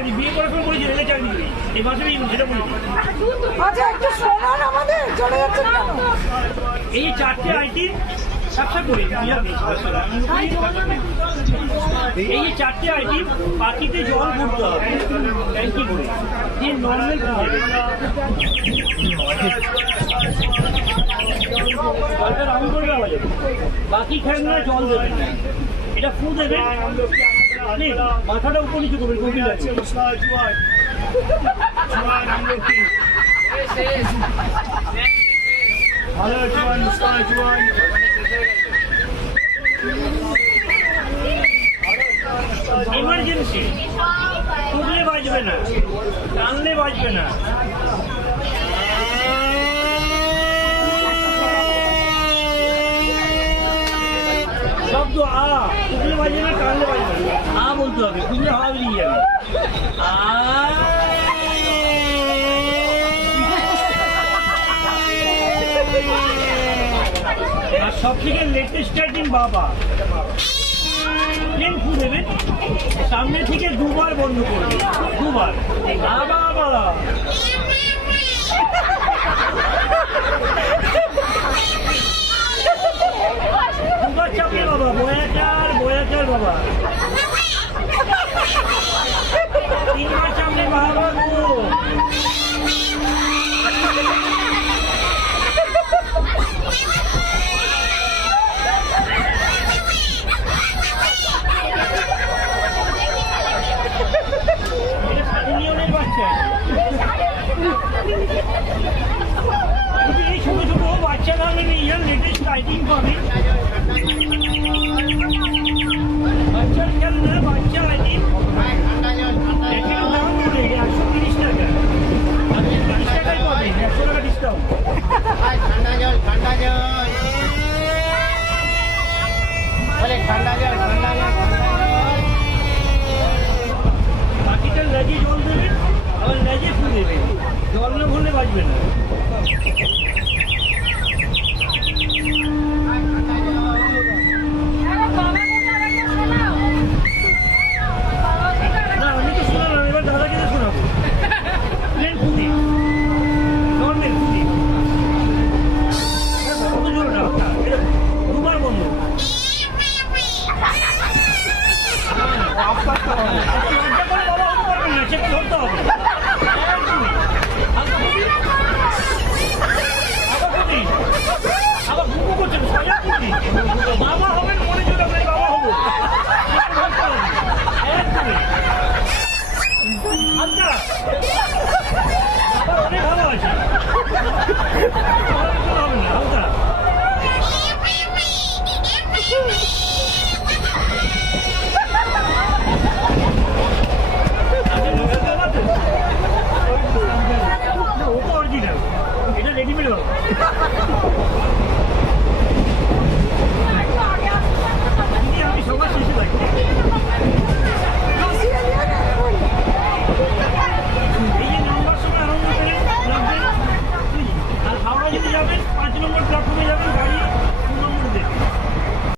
চাকরি বিয়ে করার সময় বলেছি রেলের চাকরি করি এই মাসে সেটা বলেছি। আচ্ছা একটু শোনান আমাদের, চলে যাচ্ছেন কেন? এই 4টে আইটেম ব্যবসা করি এই 4টে আইটেম পাখিতে জল ভরতে হবে ট্যাঙ্কি করে দিয়ে নর্মাল জলটা রাউন্ড করে দেওয়া যাবে বাকি খেলনা জল দেবেন না এটা ফু দেবেন মাথাটা উপর নিচু করবেন গভীর লাগবে ভালো জোয়ান এমার্জেন্সি তুললে বাজবে না টানলে বাজবে না শব্দ আ তুললে বাজবে না টানলে বাজবে না আ বলতে হবে তুললে হাওয়া বেরিয়ে যাবে আর সব থেকে লেটেস্ট আইটেম বাবা প্লেন ফু দেবেন সামনে থেকে দুবার বন্ধ করবে দুবার বাবা দুবার চাপলে বাবা বয়াচার বাবা 3বার চাপলে বাবা গো এই ছোট ছোট বাচ্চা ধরনের ইয়ার লেটেস্ট আইটেম পাবে বাচ্চার খেলনা বাচ্চা আইটেম একের দাম করে 130 টাকা 30 টাকায় পাবে 100 টাকা ডিসকাউন্ট ঠান্ডা জল বলে ঠান্ডা জল বাকিটার লেজে জল দেবেন আবার লেজে ফু দেবেন জল না ভরলে বাজবে না আমি তো শোনালাম এবার দাদাকে তো শোনাবো প্লেন ফুদি নর্মাল ফুদি কত জোর না দুবার বন্ধ চেপে ধরতে হবে আবার বুকু করছেন বাবা হবেন মনে চলে আপনার বাবা হবো আচ্ছা অনেক ভালো আছে হবে না হালকা ওটা অরিজিনাল এটা রেডিমেড হবে আমি সবার শেষে থাকি